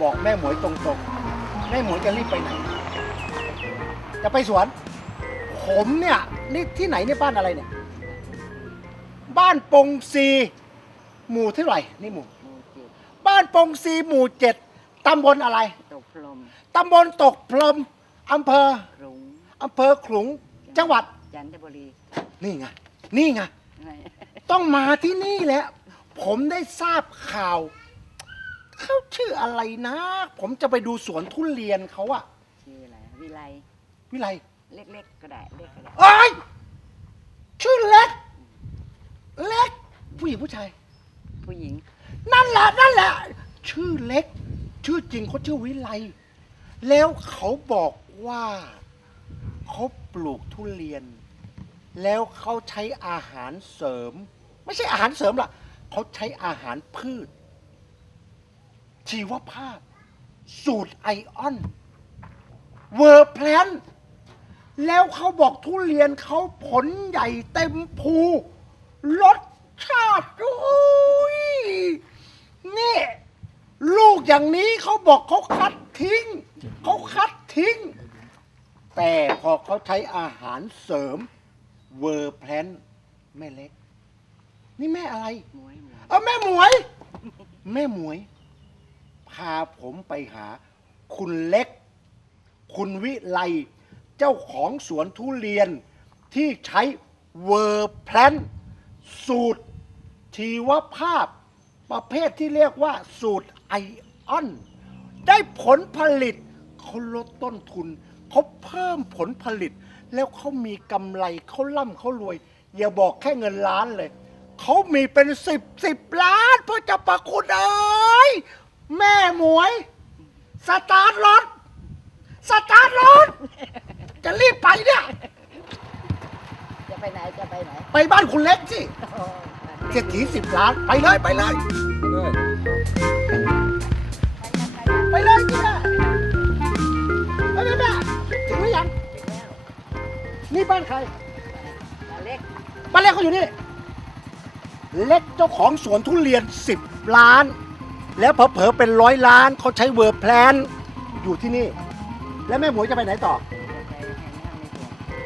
บอกแม่หมวยตรงๆ แม่หมวยจะรีบไปไหน จะไปสวน ผมเนี่ยนี่ที่ไหนเนี่ยบ้านอะไรเนี่ย บ้านปงซีหมู่เท่าไหร่นี่หมู่ หมู่เจ็ดบ้านปงซีหมู่เจ็ดตำบลอะไร ตกพรมตำบลตกพรมอำเภอขรุงอำเภอขลุง จังหวัด จันทบุรีนี่ไง นี่ไง ไม่ต้องมาที่นี่แหละ ผมได้ทราบข่าว เขาชื่ออะไรนะ ผมจะไปดูสวนทุเรียนเขาอะชื่ออะไรวิไลวิไลเล็กๆก็ได้เล็กก็ได้เอ้ยชื่อเล็ก เล็ก ผู้หญิงผู้ชาย ผู้หญิง นั่นแหละนั่นแหละ ชื่อเล็ก ชื่อจริงเขาชื่อวิไลแล้วเขาบอกว่าเขาปลูกทุเรียน แล้วเขาใช้อาหารเสริม ไม่ใช่อาหารเสริมล่ะเขาใช้อาหารพืช ชีวภาพ สูตรไอออน เวอร์แพลน แล้วเขาบอกทุเรียนเขาผลใหญ่เต็มภูรสชาติโอ้ยนี่ ลูกอย่างนี้เขาบอกเขาคัดทิ้ง เขาคัดทิ้ง แต่พอเขาใช้อาหารเสริม เวอร์แพลนแม่เล็ก นี่แม่อะไรหมวยหมวยเออแม่หมวย แม่หมวย พาผมไปหา คุณเล็ก คุณวิไล เจ้าของสวนทุเรียนที่ใช้เวอร์แพลนสูตรชีวภาพ ประเภทที่เรียกว่าสูตรไอออน ได้ผลผลิตเขาลดต้นทุนเขาเพิ่มผลผลิต แล้วเขามีกำไรเขาล่ำเขารวย อย่าบอกแค่เงินล้านเลย เขามีเป็นสิบสิบล้านเพื่อจะประคุณเอ้ย แม่หมวย สตาร์ทรถ สตาร์ทรถ จะรีบไปเนี่ย จะไปไหนจะไปไหนไปบ้านคุณเล็กสิโอ้ยเศรษฐีสิบล้าน ไปเลยไปเลย ไปเลยพี่แม่ไปแม่แม่ถึงหรือยัง ถึงแล้วนี่บ้านใครตาเล็กบ้านเล็กเขาอยู่นี่ เล็กเจ้าของสวนทุเรียนสิบล้าน แล้วเผลอๆเป็นร้อยล้านเขาใช้เวอร์แพลนอยู่ที่นี่ แล้วแม่หมวยจะไปไหนต่อ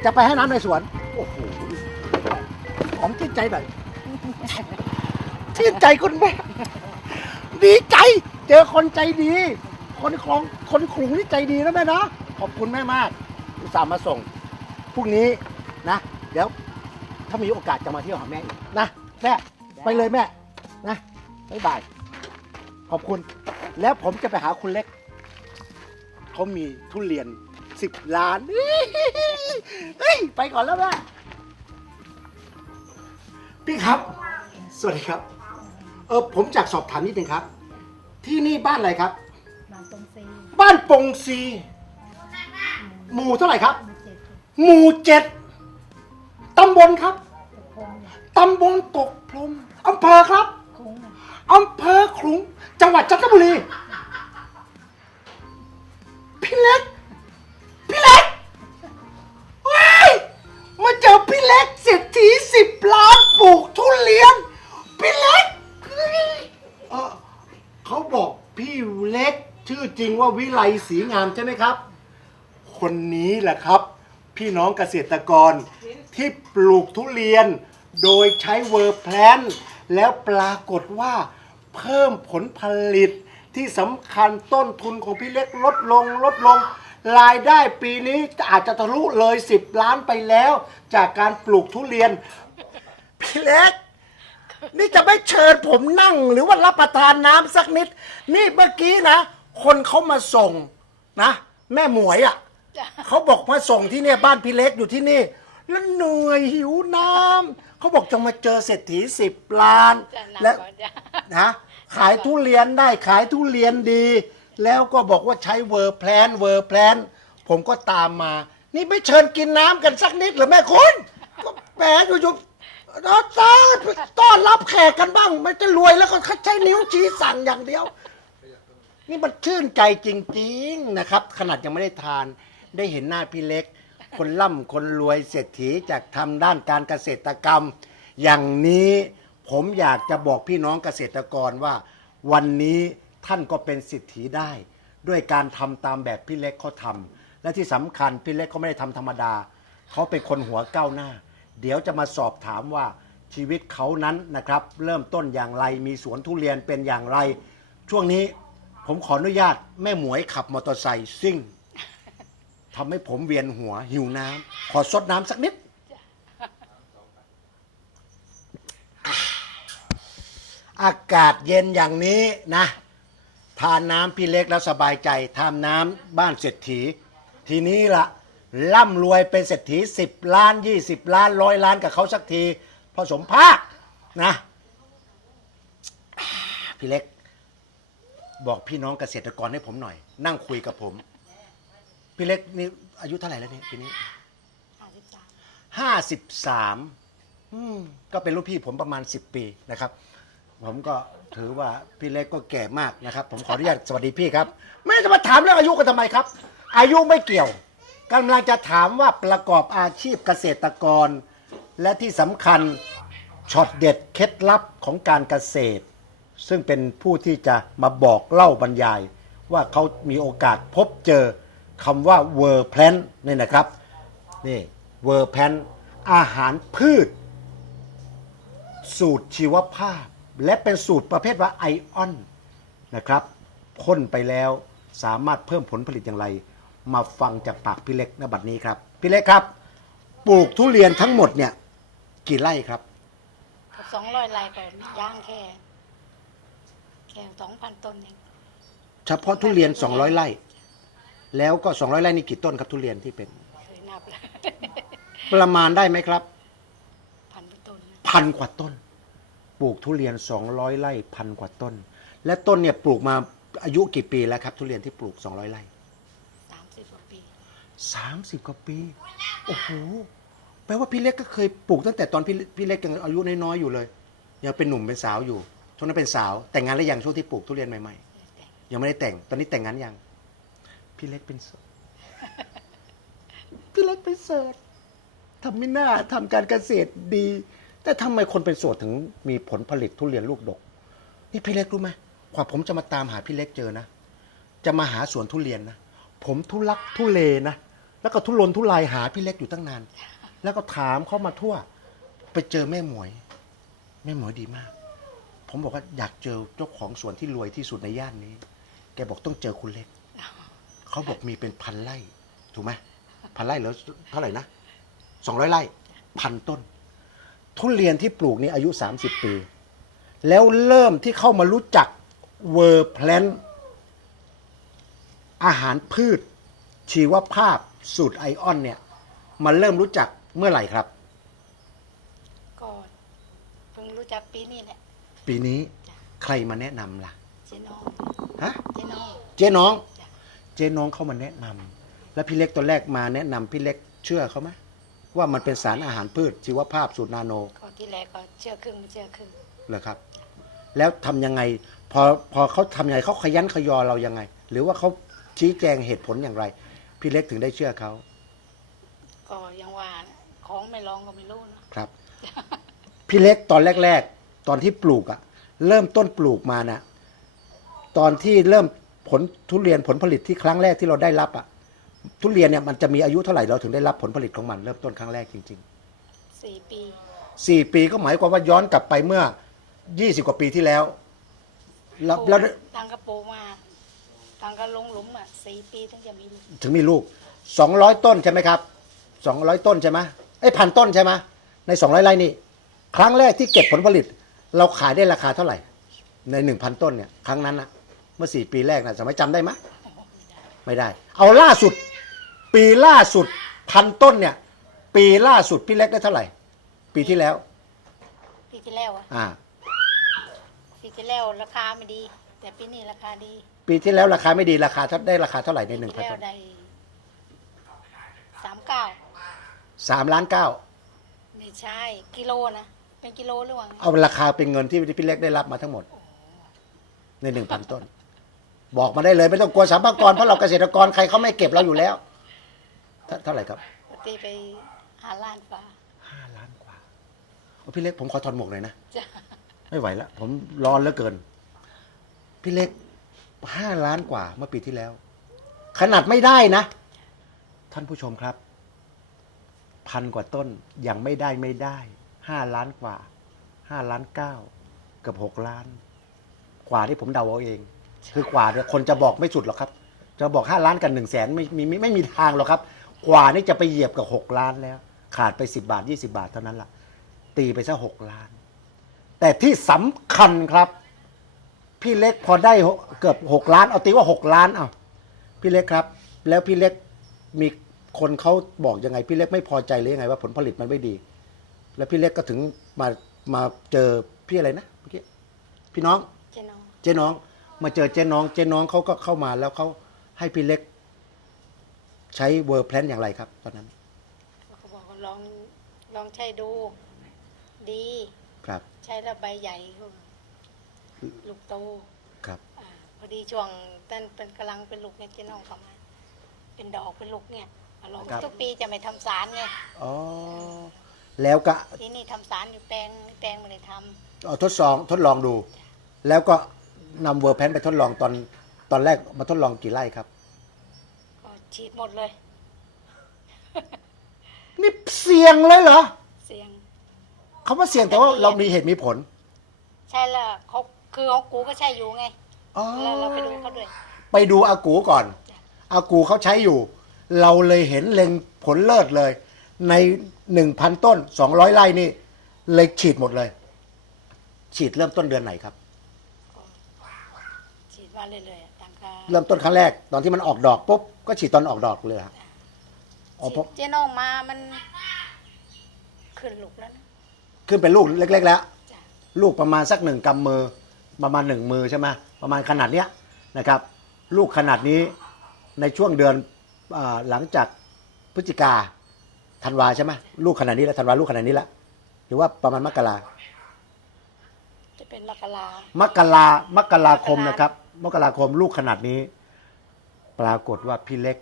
จะไปให้น้ำในสวน โอ้โหหอมชื่นใจหน่อยชื่นใจคุณแม่ดีใจ เจอคนใจดี คนคลองคนขลุงนี่ใจดีนะแม่นะขอบคุณแม่มากอุตส่าห์มาส่งพรุ่งนี้นะ เดี๋ยว ถ้ามีโอกาสจะมาเที่ยวหาแม่อีกนะแม่ไปเลยแม่นะบ๊ายบาย ขอบคุณ แล้วผมจะไปหาคุณเล็ก เขามีทุเรียนสิบล้านเฮ้ยไปก่อนแล้วแม่พี่ครับ สวัสดีครับ เออผมจากสอบถามนิดนึงครับ ที่นี่บ้านอะไรครับ บางตรงซีบ้านปงซี หมู่เท่าไหร่ครับมาเจ็ดสิบหมู่เจ็ดตำบลครับตะคงเนี่ยตำบลตกพรมอำเภอครับคุ้งเนี่ย อำเภอขลุง จังหวัดจันทบุรี พี่เล็ก พี่เล็กว้ายมาเจอพี่เล็กเศรษฐีสิบล้านปลูกทุเรียน พี่เล็กเออเขาบอกพี่เล็ก ชื่อจริงว่าวิไลศรีงามใช่ไหมครับ คนนี้แหละครับ พี่น้องเกษตรกรที่ปลูกทุเรียน โดยใช้เวอร์แพลน แล้วปรากฏว่า เพิ่มผลผลิตที่สำคัญต้นทุนของพี่เล็กลดลงลดลง รายได้ปีนี้อาจจะทะลุเลย 10 ล้านไปแล้ว จากการปลูกทุเรียน พี่เล็ก นี่จะไม่เชิญผมนั่ง หรือว่ารับประทานน้ำสักนิด นี่เมื่อกี้นะ คนเขามาส่งนะ แม่หมวยอะ่ะเขาบอกมาส่งที่เนี่ยบ้านพี่เล็กอยู่ที่นี่ แล้วเหนื่อยหิวน้ำ เขาบอกจะมาเจอเศรษฐีสิบล้านและนะขายทุเรียนได้ขายทุเรียนดี แล้วก็บอกว่าใช้เวอร์แพลนเวอร์แพลนผมก็ตามมา นี่ไม่เชิญกินน้ำกันสักนิดเหรือแม่คุณก็แหมอยู่ๆต้อนต้อนรับแขกกันบ้าง ไม่จะรวยแล้วก็ใช้นิ้วชี้สั่งอย่างเดียว นี่มันชื่นใจจริง ๆ นะครับ ขนาดยังไม่ได้ทานได้เห็นหน้าพี่เล็ก คนร่ำคนรวยเศรษฐีจากทำด้านการเกษตรกรรม อย่างนี้ผมอยากจะบอกพี่น้องเกษตรกรว่า วันนี้ท่านก็เป็นสิทธิได้ ด้วยการทำตามแบบพี่เล็กเขาทำและที่สำคัญพี่เล็กเขาไม่ได้ทำธรรมดา เขาเป็นคนหัวก้าวหน้า เดี๋ยวจะมาสอบถามว่าชีวิตเขานั้นนะครับ เริ่มต้นอย่างไรมีสวนทุเรียนเป็นอย่างไร ช่วงนี้ผมขออนุญาตแม่หมวยขับมอเตอร์ไซค์ซิ่ง ทำให้ผมเวียนหัว หิวน้ำขอซดน้ำสักนิดอากาศเย็นอย่างนี้นะ ทานน้ำพี่เล็กแล้วสบายใจทานน้ำบ้านเศรษฐี ทีนี้ละร่ำรวยเป็นเศรษฐี 10 ล้าน 20 ล้านร้อยล้านกับเขาสักทีพอสมภาคนะพี่เล็ก บอกพี่น้องเกษตรกรให้ผมหน่อย นั่งคุยกับผม พี่เล็กนี่อายุเท่าไหร่แล้วเนี่ยปีนี้ห้าสิบสามห้าสิบสามก็เป็นลูกพี่ผมประมาณสิบปีนะครับ ผมก็ถือว่าพี่เล็กก็แก่มากนะครับ ผมขออนุญาตสวัสดีพี่ครับ ไม่จะมาถามเรื่องอายุกันทำไมครับ อายุไม่เกี่ยวกำลังจะถามว่าประกอบอาชีพเกษตรกร และที่สำคัญช็อตเด็ดเคล็ดลับของการเกษตร ซึ่งเป็นผู้ที่จะมาบอกเล่าบรรยาย ว่าเขามีโอกาสพบเจอ คำว่าเวอร์แพลนนี่นะครับนี่เวอร์แพนอาหารพืช สูตรชีวภาพ และเป็นสูตรประเภทว่าไอออนนะครับพ่นไปแล้วสามารถเพิ่มผลผลิตอย่างไร มาฟังจากปากพี่เล็กณบัดนี้ครับ พี่เล็กครับ ปลูกทุเรียนทั้งหมดเนี่ยกี่ไร่ครับ กับสองร้อยไร่ก็ย่างแค่ แค่สองพันต้นเองเฉพาะทุเรียน 200 ไร่ แล้วก็ 200ไร่นี่กี่ต้นครับทุเรียนที่เป็น เคยนับแล้วประมาณได้ไหมครับ พันกว่าต้นนะพันกว่าต้น ปลูกทุเรียน 200ไร่พันกว่าต้น และต้นเนี่ยปลูกมาอายุกี่ปีแล้วครับ ทุเรียนที่ปลูก 200ไร่สามสิบกว่าปี 30 กว่าปี โอ้โห แปลว่าพี่เล็กก็เคยปลูกตั้งแต่ตอนพี่พี่เล็กยังอายุน้อยๆอยู่เลย ยังเป็นหนุ่มเป็นสาวอยู่ช่วงนั้นเป็นสาว แต่งงานแล้วยังช่วงที่ปลูกทุเรียนใหม่ๆ ยังไม่ได้แต่ง ตอนนี้แต่งงานยัง พี่เล็กเป็นโสดพี่เล็กเป็นโสดทำไม่น่าทำการเกษตรดี แต่ทำไมคนเป็นโสดถึงมีผลผลิตทุเรียนลูกดก นี่พี่เล็กรู้ไหมกว่าผมจะมาตามหาพี่เล็กเจอนะ จะมาหาสวนทุเรียนนะ ผมทุลักทุเลนะ แล้วก็ทุรนทุรายหาพี่เล็กอยู่ตั้งนาน แล้วก็ถามเข้ามาทั่ว ไปเจอแม่หมวย แม่หมวยดีมาก ผมบอกว่าอยากเจอเจ้าของสวนที่รวยที่สุดในย่านนี้ แกบอกต้องเจอคุณเล็ก เขาบอกมีเป็นพันไร่ ถูกไหมพันไร่เหรือเท่าไหร่นะสองร้อยไร่พันต้น ทุเรียนที่ปลูกนี่อายุ 30 ปี แล้วเริ่มที่เข้ามารู้จักเวอร์แพลนอาหารพืช ชีวภาพสูตรไอออนเนี่ยมาเริ่มรู้จักเมื่อไหร่ครับ ก็เพิ่งรู้จักปีนี้แหละ ปีนี้ใครมาแนะนำล่ะ เจ๊น้องฮะเจ๊น้อง เจ๊น้อง จ้ะเจ๊น้องเข้ามาแนะนำแล้วพี่เล็กตัวแรกมาแนะนำพี่เล็กเชื่อเขาไหมว่ามันเป็นสารอาหารพืชชีวภาพสูตรนาโนก็ที่แรกก็เชื่อครึ่งไม่เชื่อครึ่งเหรอครับ แล้วทำยังไง พอพอเขาทำยังไงเขาขยันขยอเรายังไง หรือว่าเขาชี้แจงเหตุผลอย่างไร พี่เล็กถึงได้เชื่อเขาก็ยังว่านะของไม่ลองก็ไม่รู้นะครับ พี่เล็กตอนแรก ๆ ตอนที่ปลูกอะเริ่มต้นปลูกมานะตอนที่เริ่ม ผลทุเรียนผลผลิตที่ครั้งแรกที่เราได้รับอะทุเรียนเนี่ยมันจะมีอายุเท่าไหร่เราถึงได้รับผลผลิตของมันเริ่มต้นครั้งแรกจริงสี่ปี ๆสี่ปีก็หมายความว่าย้อนกลับไปเมื่อยี่สิบกว่าปีที่แล้วแล้วปลูกแล้วตังกระปูมาตังกระลงหลุมอะสี่ปีถึงจะมีลูกถึงมีลูกสองร้อยต้นใช่ไหมครับสองร้อยต้นใช่ไหมไอ้ยพันต้นใช่ไหมในสองร้อยไร่นี่ ครั้งแรกที่เก็บผลผลิต เราขายได้ราคาเท่าไหร่ ในหนึ่งพันต้นเนี่ย ครั้งนั้นนะเมื่อสี่ปีแรกนะสมัยจำได้ไหมไม่ได้ เอาล่าสุด ปีล่าสุดพันต้นเนี่ย ปีล่าสุดพี่เล็กได้เท่าไหร่ ปีที่แล้ว ปีที่แล้วอะอ่า ปีที่แล้วราคาไม่ดี แต่ปีนี้ราคาดีปีที่แล้วราคาไม่ดีราคาเท่าได้ราคาเท่าไหร่ในหนึ่งปีพันที่แล้วต้นได้สามเก้าสามล้านเก้าไม่ใช่กิโลนะเป็นกิโลหรือว่าไงเอาราคาเป็นเงินที่พี่เล็กได้รับมาทั้งหมด ในหนึ่งพันต้น บอกมาได้เลย ไม่ต้องกลัวสามภากรเพราะเราเกษตรกรใครเขาไม่เก็บเราอยู่แล้วเท่าเท่าไหร่ครับตีไปหาล้านฟ้าห้าล้านกว่าเอาพี่เล็กผมขอถอนหมวกหน่อยนะจ้ะไม่ไหวแล้วผมร้อนเหลือเกิน พี่เล็กห้าล้านกว่าเมื่อปีที่แล้ว ขนาดไม่ได้นะ ท่านผู้ชมครับ พันกว่าต้นยังไม่ได้ไม่ได้ห้าล้านกว่าห้าล้านเก้าเกับหกล้าน กว่าที่ผมเดาเอาเอง คือกว่าเนี่ยคนจะบอกไม่สุดหรอกครับ จะบอกห้าล้านกันหนึ่งแสนไม่มีไม่ไม่มีทางหรอกครับ กว่านี่จะไปเหยียบกับหกล้านแล้ว ขาดไปสิบาทยี่สิบาทเท่านั้นล่ะ ตีไปซะหกล้าน แต่ที่สำคัญครับ พี่เล็กพอได้หกเกือบหกล้าน เอาตีว่าหกล้านเอาพี่เล็กครับ แล้วพี่เล็กมีคนเขาบอกยังไง พี่เล็กไม่พอใจหรือยังไงว่าผลผลิตมันไม่ดี แล้วพี่เล็กก็ถึงมามาเจอพี่อะไรนะเมื่อกี้พี่น้อง เจ๊น้อง เจ๊น้อง มาเจอเจ๊น้องเจ๊น้องเขาก็เข้ามาแล้วเขาให้พี่เล็ก ใช้เวอร์แพลนอย่างไรครับ ตอนนั้นเขาบอกว่าลองลองใช้ดู ดี ครับ ใช้แล้วใบใหญ่ลูกโตครับอาพอดีช่วงต้นเป็นกำลังเป็นลูกเนี่ยเจ๊น้องเข้ามาเป็นดอกเป็นลูกเนี่ยมาลองครับ ทุกปีจะไม่ทำสารไงอ๋อแล้วก็ ทีนี่ทำสารอยู่แปลงแปลงไม่ได้ทเอาทดลองทดลองดู แล้วก็ นำเวอร์แพนไปทดลองตอนตอนแรกมาทดลองกี่ไร่ครับำก็ฉีดหมดเลย นี่เสี่ยงเลยเหรอเสียง คำว่าเสี่ยงแต่ว่าเรามีเหตุมีผลใช่แล้วเขาคือของกูก็ใช่อยู่ไง อ๋อ แล้วเราไปดูเขาด้วย ไปดูอากูก่อน อากูเขาใช้อยู่ เราเลยเห็นเล็งผลเลิศเลย ในหนึ่งพันต้นสองร้อยไร่นี่ เลยฉีดหมดเลย ฉีดเริ่มต้นเดือนไหนครับ ฉีดมาเรื่อยๆอะตามการเริ่มต้นครั้งแรกตอนที่มันออกดอกปุ๊บก็ฉีดตอนออกดอกเลยครับอ๋อฉีเพราะดเจ๊น้องมามันขึ้นลูกแล้วนะขึ้นเป็นลูกเล็ก ๆ แล้ว จ้ะลูกประมาณสักหนึ่งกำมือ ประมาณหนึ่งมือใช่ไหมประมาณขนาดเนี้ยนะครับ ลูกขนาดนี้ในช่วงเดือนอาหลังจากพฤศจิกาธันวาใช่ไหมลูกขนาดนี้แล้วธันวาลูกขนาดนี้แล้วหรือว่าประมาณมกราจะเป็นมกรามกรามกราคมมกรานะครับ มกราคมลูกขนาดนี้ ปรากฏว่าพี่เล็ก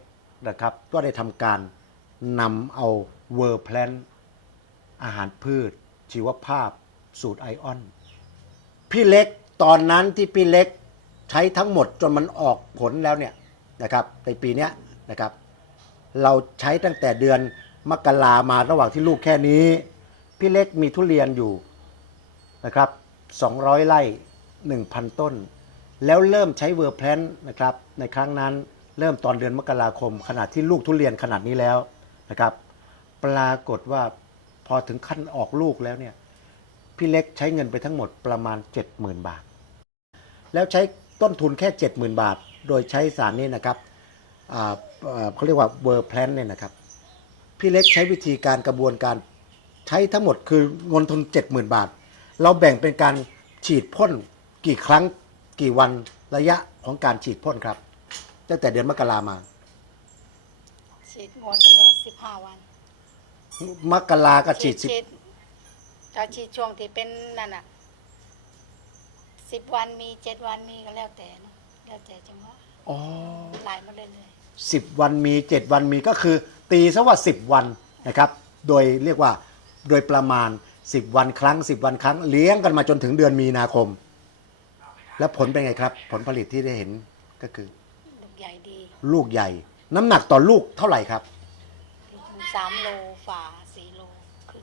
นะครับ ก็ได้ทำการนำเอาเวอร์แพลนอาหารพืช ชีวภาพ สูตรไอออน พี่เล็กตอนนั้นที่พี่เล็กใช้ทั้งหมดจนมันออกผลแล้วเนี่ยนะครับในปีนี้นะครับ เราใช้ตั้งแต่เดือนมกรามาระหว่างที่ลูกแค่นี้ พี่เล็กมีทุเรียนอยู่นะครับ 200 ไร่ 1,000 ต้น แล้วเริ่มใช้เวอร์แพลนนะครับในครั้งนั้นเริ่มตอนเดือนมกราคม ขนาดที่ลูกทุเรียนขนาดนี้แล้วนะครับ ปรากฏว่าพอถึงขั้นออกลูกแล้วเนี่ยพี่เล็กใช้เงินไปทั้งหมดประมาณ 70,000 บาท แล้วใช้ต้นทุนแค่ 70,000 บาท โดยใช้สารนี้นะครับเอ่อเขาเรียกว่าเวอร์แพลนเนี่ยนะครับ พี่เล็กใช้วิธีการกระบวนการใช้ทั้งหมดคือเงินทุน 70,000 บาท เราแบ่งเป็นการฉีดพ่นกี่ครั้ง กี่วันระยะของการฉีดพ่นครับ ตั้งแต่เดือนมกรามา ฉีดหมดหนึ่งก็สิบห้าวันมกราก็ฉีดสิบฉีดถ้าฉีดช่วงที่เป็นนั่นอะสิบวันมีเจ็ดวันมีก็แล้วแต่นะแล้วแต่จังหวะอ๋อไล่มาเรื่อยสิบวันมีเจ็ดวันมีก็คือ ตีซะว่าสิบวันนะครับ โดยเรียกว่าโดยประมาณสิบวันครั้งสิบวันครั้งเลี้ยงกันมาจนถึงเดือนมีนาคม แล้วผลเป็นไงครับ ผลผลิตที่ได้เห็นก็คือๆลูกใหญ่ดีลูกใหญ่ น้ำหนักต่อลูกเท่าไหร่ครับ ลูกหนึ่งสามโลฝ่าสี่โลขึ้น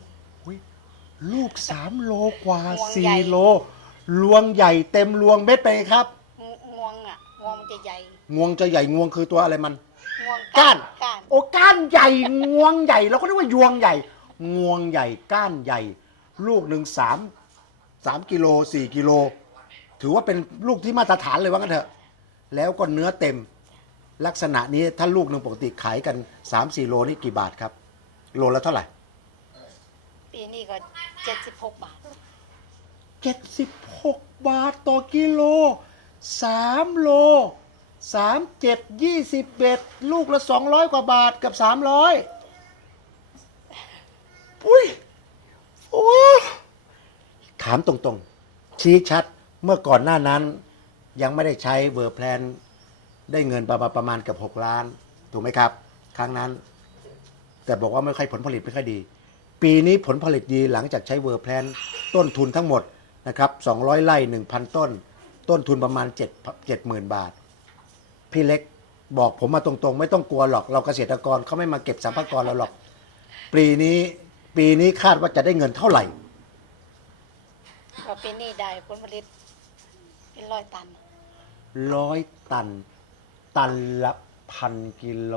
ลูกสามโลกว่างวงสี่ใหญ่โลลวงใหญ่เต็มลวงเม็ดไปครับงงวงอะงวงมันจะใหญ่งวงจะใหญ่งวงคือตัวอะไรมัน งวงก้านก้านโอ้ก้านใหญ่งวงใหญ่เราก็เรียกว่ายวงใหญ่ งวงใหญ่ก้านใหญ่ ลูกหนึ่งสามสามกิโลสี่กิโล ถือว่าเป็นลูกที่มาตรฐานเลยว่างั้นเถอะ แล้วก็เนื้อเต็ม ลักษณะนี้ถ้าลูกหนึ่งปกติขายกันสามสี่โลนี่กี่บาทครับ โลละเท่าไหร่ ปีนี้ก็เจ็ดสิบหกบาทเจ็ดสิบหกบาทต่อกิโลสามโลสามเจ็ดยี่สิบเอ็ดลูกละสองร้อยกว่าบาทกับสามร้อยอุ้ยโอ้ถามตรงๆ ชี้ชัด เมื่อก่อนหน้านั้นยังไม่ได้ใช้เวอร์แพลนได้เงินประมาณประมาณเกับหกล้าน ถูกไหมครับ ครั้งนั้น แต่บอกว่าไม่ค่อยผลผลิตไม่ค่อยดี ปีนี้ผลผลิตดีหลังจากใช้เวอร์แพลนต้นทุนทั้งหมดนะครับ200ไร่1,000 ต้น ต้นทุนประมาณ7 70,000 บาท พี่เล็กบอกผมมาตรงๆ ไม่ต้องกลัวหรอกเราเกษตรกรเขาไม่มาเก็บสัมภาระเราหรอก ปีนี้ปีนี้คาดว่าจะได้เงินเท่าไหร่ปีนี้ได้ผลผลิต เป็นร้อยตัน ร้อยตัน ตันละพันกิโล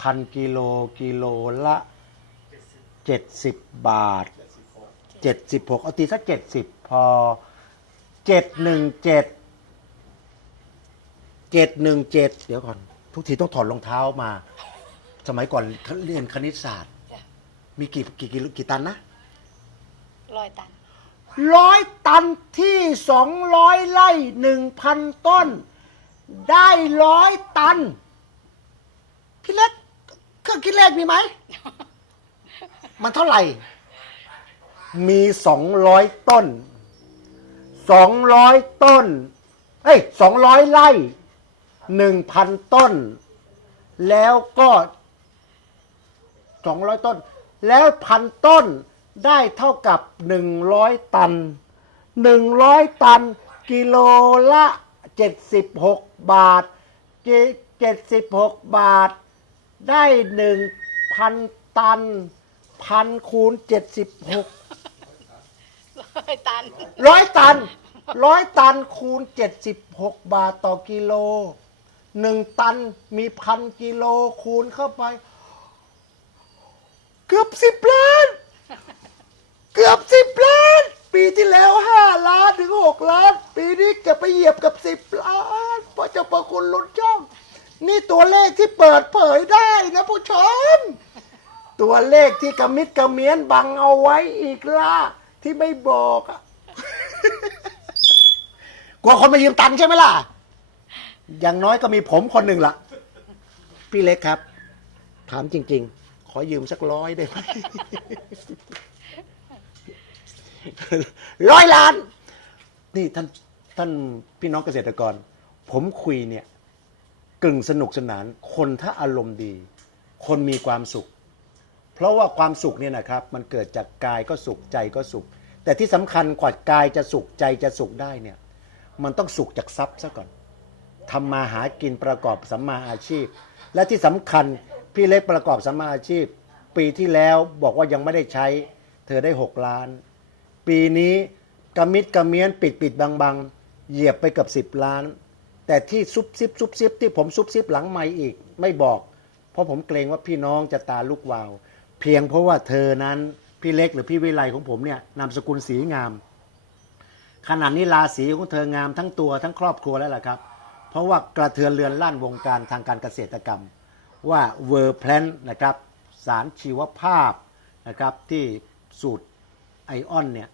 พันกิโลกิโลละเจ็ดสิบบาทเจ็ดสิบหกเอาตีสักเจ็ดสิบพอเจ็ดหนึ่งเจ็ดเจ็ดหนึ่งเจ็ดเดี๋ยวก่อน ทุกทีต้องถอดรองเท้ามา สมัยก่อนเรียนคณิตศาสตร์จ้ะมีกี่กี่กิโลกี่ตันนะร้อยตัน ร้อยตันที่สองร้อยไร่หนึ่งพันต้น ได้ร้อยตัน พี่เล็กเครื่องคิดเลขมีไหม มันเท่าไหร่ มีสองร้อยต้นสองร้อยต้น เอ้ยสองร้อยไร่หนึ่งพันต้น แล้วก็สองร้อยต้น แล้วพันต้น ได้เท่ากับหนึ่งร้อยตันหนึ่งร้อยตัน กิโลละเจ็ดสิบหกบาทเจ็ดสิบหกบาท ได้หนึ่งพันตันพันคูณเจ็ดสิบหกร้อยตัน ร้อยตัน ร้อยตันคูณเจ็ดสิบหกบาทต่อกิโลหนึ่งตันมีพันกิโลคูณเข้าไป เกือบสิบล้าน เกือบสิบล้าน ปีที่แล้วห้าล้านถึงหกล้าน ปีนี้จะไปเหยียบกับสิบล้านเพราะเจ้าประคุณลุ้นช่อง นี่ตัวเลขที่เปิดเผยได้นะผู้ชม ตัวเลขที่กระมิดกระเมียนบังเอาไว้อีกล่ะที่ไม่บอกอะ กลัวคนมายืมตังค์ใช่ไหมล่ะ อย่างน้อยก็มีผมคนหนึ่งล่ะพี่เล็กครับ ถามจริง ๆ ขอยืมสักร้อยได้ไหม ร้อยล้าน นี่ท่านท่านพี่น้องเกษตรกร ผมคุยเนี่ยกึ่งสนุกสนาน คนถ้าอารมณ์ดี คนมีความสุข เพราะว่าความสุขเนี่ยนะครับ มันเกิดจากกายก็สุขใจก็สุข แต่ที่สำคัญกว่ากายจะสุขใจจะสุขได้เนี่ยมันต้องสุขจากทรัพย์ซะก่อนทำมาหากินประกอบสัมมาอาชีพ และที่สำคัญพี่เล็กประกอบสัมมาอาชีพ ปีที่แล้วบอกว่ายังไม่ได้ใช้ เธอได้ 6 ล้าน ปีนี้กระมิดกระเมียนปิดปิดบังบังเหยียบไปเกับ10ล้าน แต่ที่ซุบซิบซุบซิบที่ผมซุบซิบหลังไม่อีกไม่บอก เพราะผมเกรงว่าพี่น้องจะตาลุกวาว เพียงเพราะว่าเธอนั้นพี่เล็กหรือพี่วิไลของผมเนี่ยนามสกุลสีงาม ขนาดนี้ราศีของเธองามทั้งตัวทั้งครอบครัวแล้วล่ะครับ เพราะว่ากระเทือนเรือนลั่นวงการทางการเกษตรกรรม ว่าเวอร์แพลนนะครับสารชีวภาพนะครับที่สูตรไอออนเนี่ย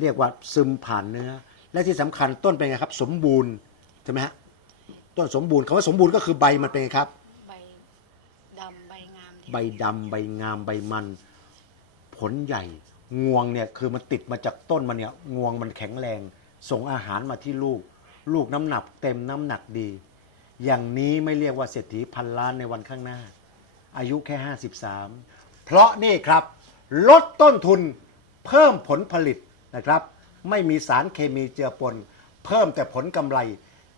เรียกว่าซึมผ่านเนื้อ และที่สำคัญต้นเป็นไงครับ สมบูรณ์ใช่ไหมฮะต้นสมบูรณ์คำว่าสมบูรณ์ก็คือใบมันเป็นไงครับ ใบดำใบงามที่ใบดำใบงามใบมัน ผลใหญ่งวงเนี่ยคือมันติดมาจากต้นมันเนี่ยงวงมันแข็งแรง ส่งอาหารมาที่ลูก ลูกน้ำหนักเต็มน้ำหนักดี อย่างนี้ไม่เรียกว่าเศรษฐีพันล้านในวันข้างหน้า อายุแค่ 53 เพราะนี่ครับ ลดต้นทุนเพิ่มผลผลิต นะครับ ไม่มีสารเคมีเจือปน เพิ่มแต่ผลกำไร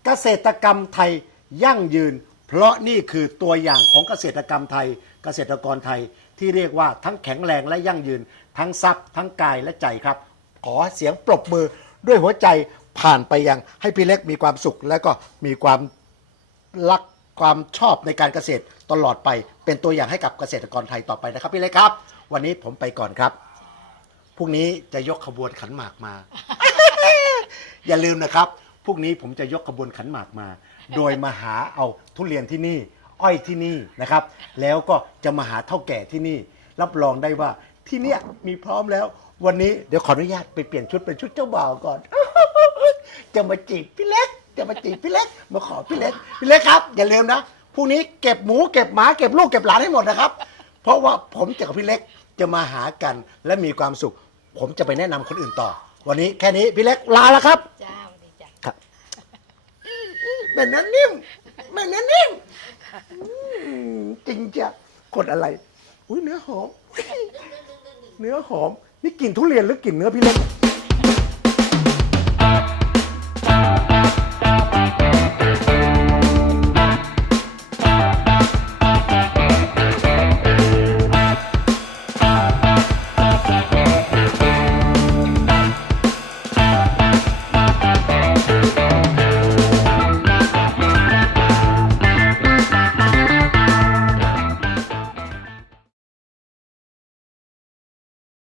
เกษตรกรรมไทยยั่งยืน เพราะนี่คือตัวอย่างของเกษตรกรรมไทย เกษตรกรไทยที่เรียกว่าทั้งแข็งแรงและยั่งยืน ทั้งทรัพย์ ทั้งกายและใจครับ ขอเสียงปรบมือด้วยหัวใจผ่านไปยังให้พี่เล็กมีความสุข และก็มีความรักความชอบในการเกษตรตลอดไป เป็นตัวอย่างให้กับเกษตรกรไทยต่อไปนะครับพี่เล็กครับ วันนี้ผมไปก่อนครับ พรุ่งนี้จะยกขบวนขันหมากมา อย่าลืมนะครับพรุ่งนี้ผมจะยกขบวนขันหมากมา โดยมาหาเอาทุเรียนที่นี่ อ้อยที่นี่นะครับ แล้วก็จะมาหาเท่าแก่ที่นี่ รับรองได้ว่าที่เนี่ยมีพร้อมแล้ว วันนี้เดี๋ยวขออนุญาตไปเปลี่ยนชุดเป็นชุดเจ้าบ่าวก่อน จะมาจีบพี่เล็ก จะมาจีบพี่เล็ก มาขอพี่เล็ก พี่เล็กครับ อย่าลืมนะพรุ่งนี้เก็บหมูเก็บหมาเก็บลูกเก็บหลานให้หมดนะครับ เพราะว่าผมจะกับพี่เล็กจะมาหากันและมีความสุข ผมจะไปแนะนำคนอื่นต่อ วันนี้แค่นี้พี่เล็กลาแล้วครับ จ้าสวัสดีจ้าครับแม่นั้นนิ่มแม่นั้นนิ่มอืมจริงจ้ะกดอะไร อุ้ยเนื้อหอมอุ๊ยเนื้อหอม นี่กลิ่นทุเรียนหรือกลิ่นเนื้อพี่เล็ก